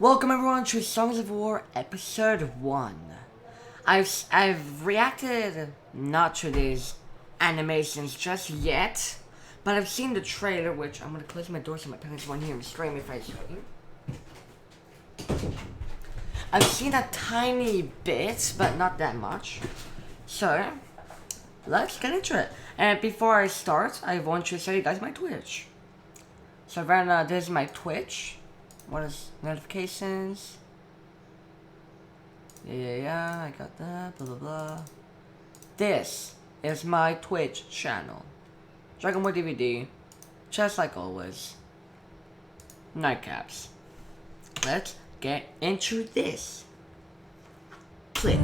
Welcome everyone to Songs of War episode 1. I've reacted not to these animations just yet, but I've seen the trailer, which I'm gonna close my door so my parents won't hear me scream if I scream. I've seen a tiny bit, but not that much. So, let's get into it. And before I start, I want to show you guys my Twitch. So right now, this is my Twitch. What is notifications? Yeah, I got that, blah, blah, blah. This is my Twitch channel. Dragon Ball DVD, just like always. Nightcaps. Let's get into this. Click.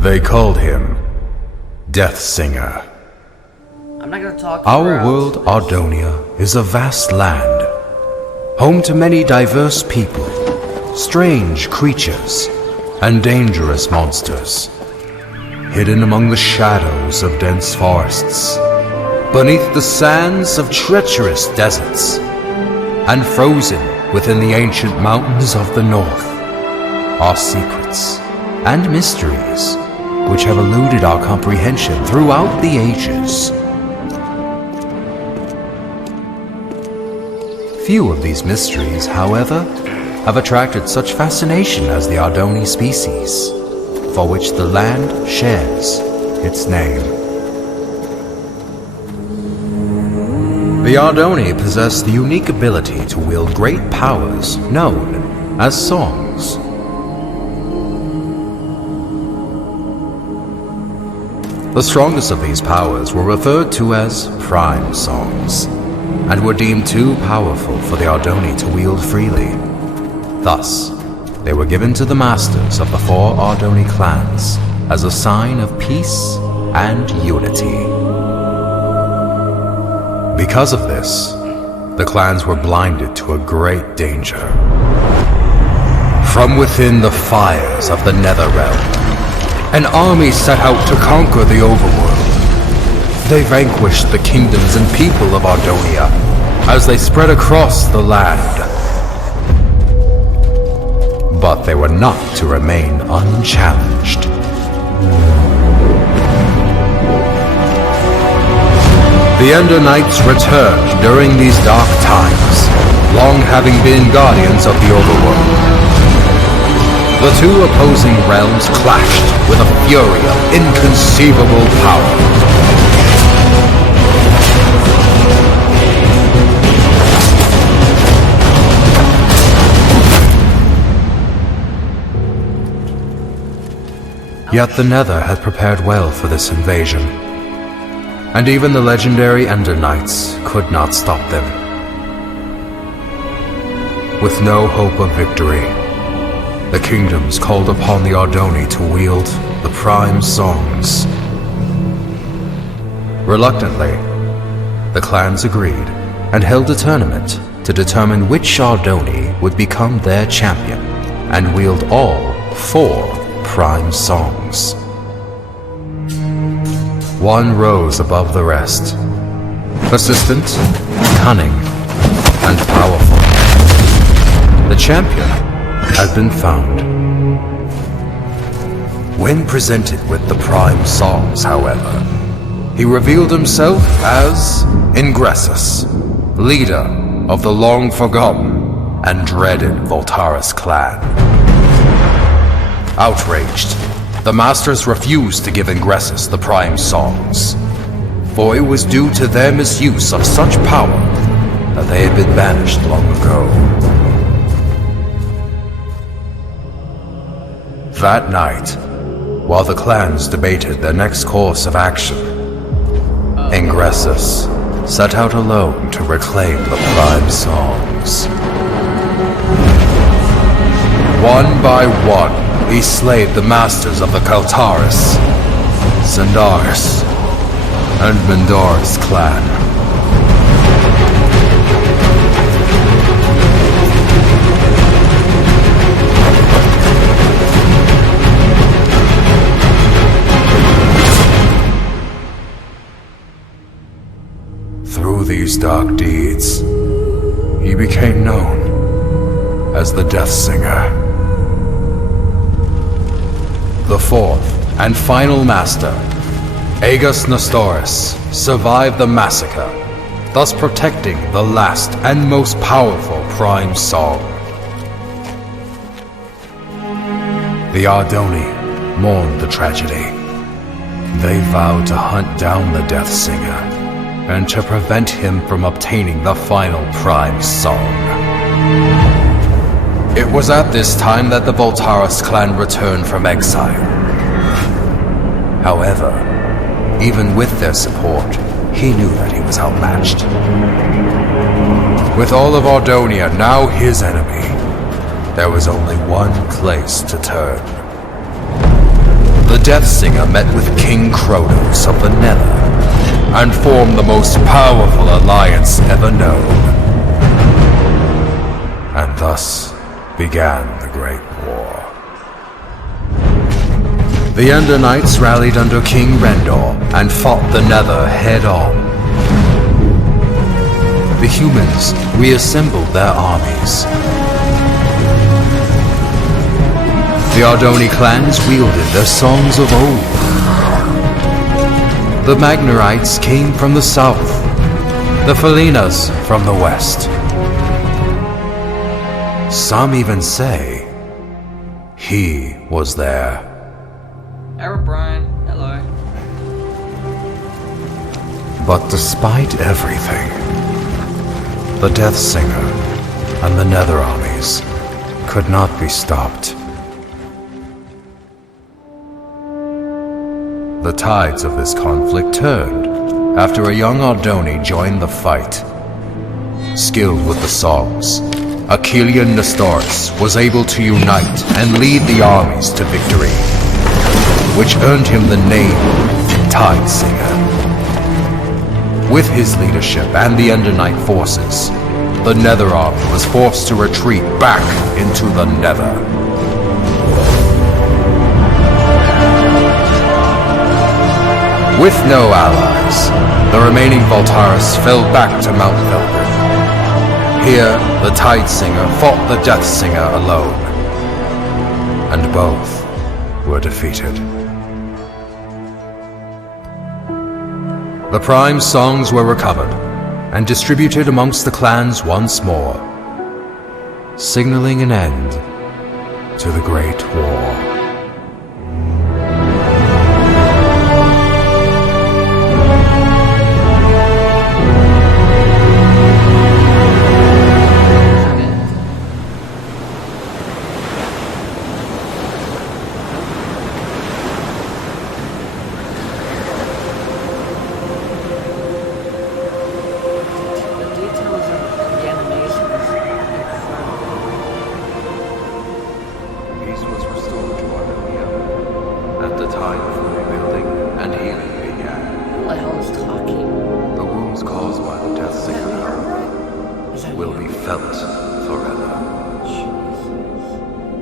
They called him Death Singer. I'm not gonna talk. Our world, Ardonia, is a vast land, home to many diverse people, strange creatures, and dangerous monsters, hidden among the shadows of dense forests, beneath the sands of treacherous deserts, and frozen within the ancient mountains of the north, are secrets and mysteries which have eluded our comprehension throughout the ages. Few of these mysteries, however, have attracted such fascination as the Ardoni species, for which the land shares its name. The Ardoni possess the unique ability to wield great powers known as songs. The strongest of these powers were referred to as prime songs, and were deemed too powerful for the Ardoni to wield freely. Thus, they were given to the masters of the 4 Ardoni clans as a sign of peace and unity. Because of this, the clans were blinded to a great danger. From within the fires of the Netherrealm, an army set out to conquer the overworld. They vanquished the kingdoms and people of Ardonia as they spread across the land. But they were not to remain unchallenged. The Ender Knights returned during these dark times, long having been guardians of the overworld. The 2 opposing realms clashed with a fury of inconceivable power. Yet the Nether had prepared well for this invasion, and even the legendary Ender Knights could not stop them. With no hope of victory, the kingdoms called upon the Ardoni to wield the prime songs. Reluctantly, the clans agreed and held a tournament to determine which Ardoni would become their champion and wield all 4 prime songs. One rose above the rest, persistent, cunning, and powerful. The champion had been found. When presented with the prime songs, however, he revealed himself as Ingressus, leader of the long-forgotten and dreaded Voltaris clan. Outraged, the masters refused to give Ingressus the prime songs, for it was due to their misuse of such power that they had been banished long ago. That night, while the clans debated their next course of action, Ingressus set out alone to reclaim the prime songs. One by one, he slayed the masters of the Kaltaris, Zandaris, and Mendora's clan. Through these dark deeds, he became known as the Death Singer. The fourth and final master, Aegis Nestoris, survived the massacre, thus protecting the last and most powerful Prime Song. The Ardoni mourned the tragedy. They vowed to hunt down the Death Singer and to prevent him from obtaining the final Prime Song. It was at this time that the Voltaris clan returned from exile. However, even with their support, he knew that he was outmatched. With all of Ardonia now his enemy, there was only one place to turn. The Death Singer met with King Kronos of the Nether and formed the most powerful alliance ever known. And thus began the Great War. The Ender Knights rallied under King Rendor and fought the Nether head-on. The humans reassembled their armies. The Ardoni clans wielded their songs of old. The Magnarites came from the south, the Felinas from the west. Some even say he was there. Brian, hello. But despite everything, the Death Singer and the Nether armies could not be stopped. The tides of this conflict turned after a young Ardoni joined the fight. Skilled with the songs, Achillean Nestoris was able to unite and lead the armies to victory, which earned him the name Tide Singer. With his leadership and the Ender Knight forces, the Nether army was forced to retreat back into the Nether. With no allies, the remaining Voltaris fell back to Mount Valgrin. Here, the Tide Singer fought the Death Singer alone, and both were defeated. The Prime songs were recovered and distributed amongst the clans once more, signaling an end to the Great War.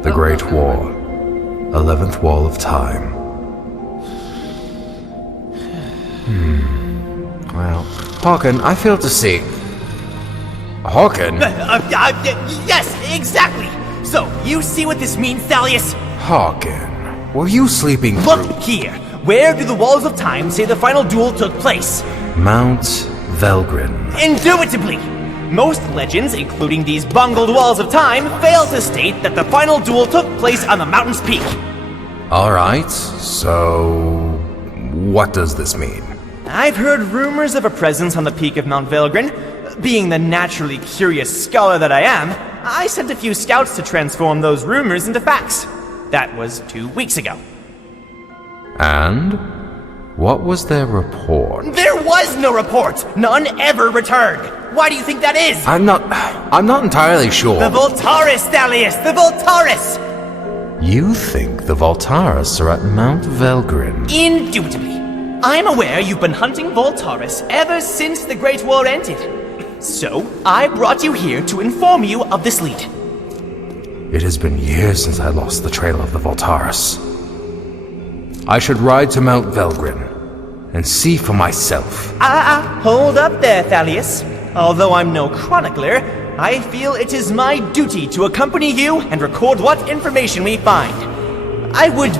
The Great War, 11th Wall of Time. Well, Hawken, I fail to see. Hawken? Yes, exactly! So, you see what this means, Thalius? Hawken, were you sleeping Look through... here! Where do the Walls of Time say the final duel took place? Mount Valgrin. Indubitably! Most legends, including these bungled Walls of Time, fail to state that the final duel took place on the mountain's peak. Alright, so... what does this mean? I've heard rumors of a presence on the peak of Mount Valgrin. Being the naturally curious scholar that I am, I sent a few scouts to transform those rumors into facts. That was 2 weeks ago. And? What was their report? There was no report! None ever returned! Why do you think that is? I'm not entirely sure. The Voltaris, Thalius! The Voltaris! You think the Voltaris are at Mount Valgrin? Indubitably. I'm aware you've been hunting Voltaris ever since the Great War ended. So, I brought you here to inform you of this lead. It has been years since I lost the trail of the Voltaris. I should ride to Mount Valgrin and see for myself. Hold up there, Thalius. Although I'm no chronicler, I feel it is my duty to accompany you and record what information we find. I would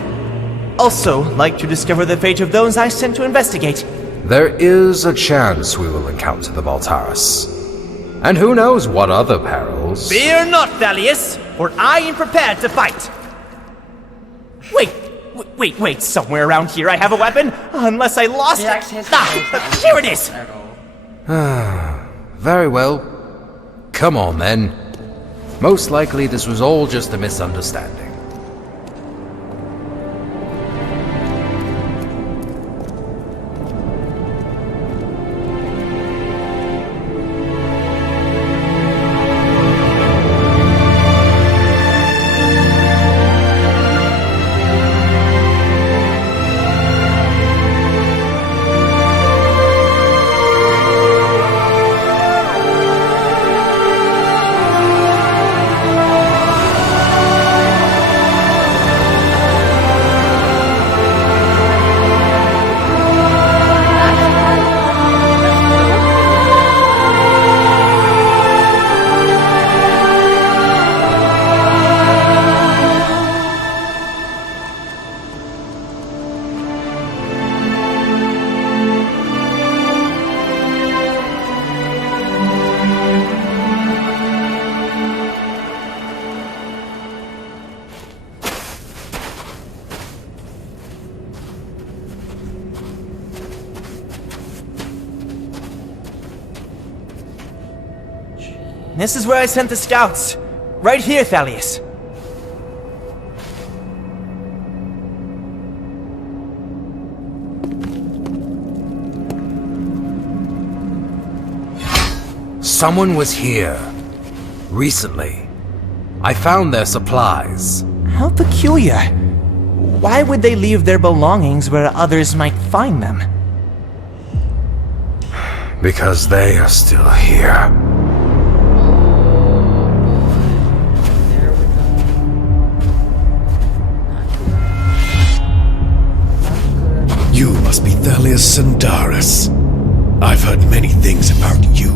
also like to discover the fate of those I sent to investigate. There is a chance we will encounter the Valtaris. And who knows what other perils. Fear not, Thalius, for I am prepared to fight. Wait, somewhere around here I have a weapon, unless I lost it. Here it is! Very well. Come on, then. Most likely this was all just a misunderstanding. This is where I sent the scouts. Right here, Thalius. Someone was here. Recently. I found their supplies. How peculiar. Why would they leave their belongings where others might find them? Because they are still here. You must be Thalius Sandaris. I've heard many things about you.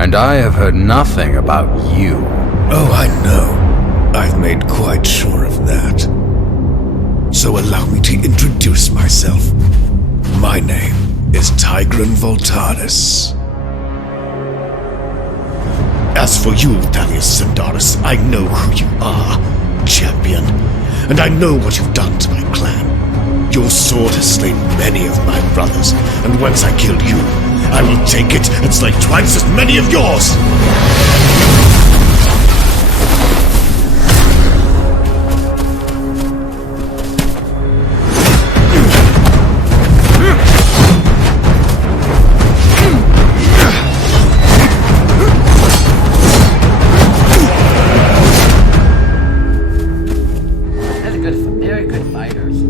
And I have heard nothing about you. Oh, I know. I've made quite sure of that. So allow me to introduce myself. My name is Tigran Voltaris. As for you, Thalius Sandaris, I know who you are, champion. And I know what you've done to my clan. Your sword has slain many of my brothers, and once I kill you, I will take it and slay twice as many of yours! Very good fighters.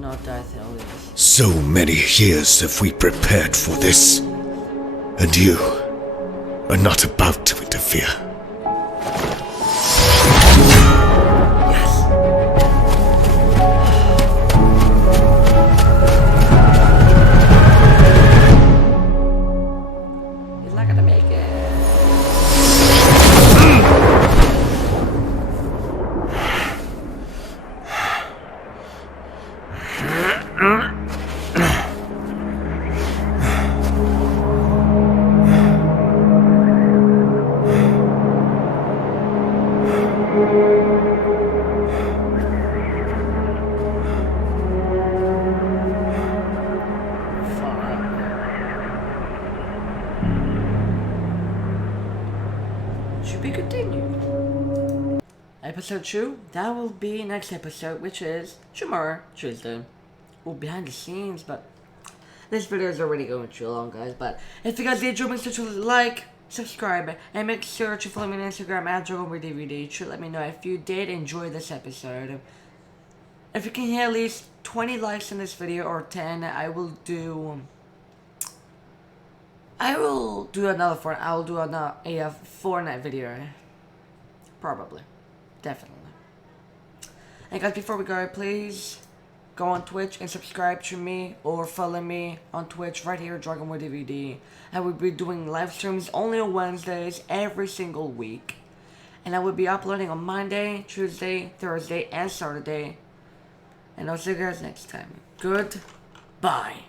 Not gonna lie. So many years have we prepared for this. And you are not about to interfere. Yes. He's not gonna make it. To be continued. Episode 2, that will be next episode, which is tomorrow, Tuesday. Well, behind the scenes, but this video is already going too long, guys. But if you guys did enjoy, make sure to like, subscribe, and make sure to follow me on Instagram at DragonWorldDVD to let me know if you did enjoy this episode. If you can hit at least 20 likes in this video, or 10, I will do another Fortnite. I'll do a Fortnite video. Probably. Definitely. And guys, before we go, please go on Twitch and subscribe to me, or follow me on Twitch right here, DragonWorldDVD. I will be doing live streams only on Wednesdays every single week. And I will be uploading on Monday, Tuesday, Thursday, and Saturday. And I'll see you guys next time. Goodbye.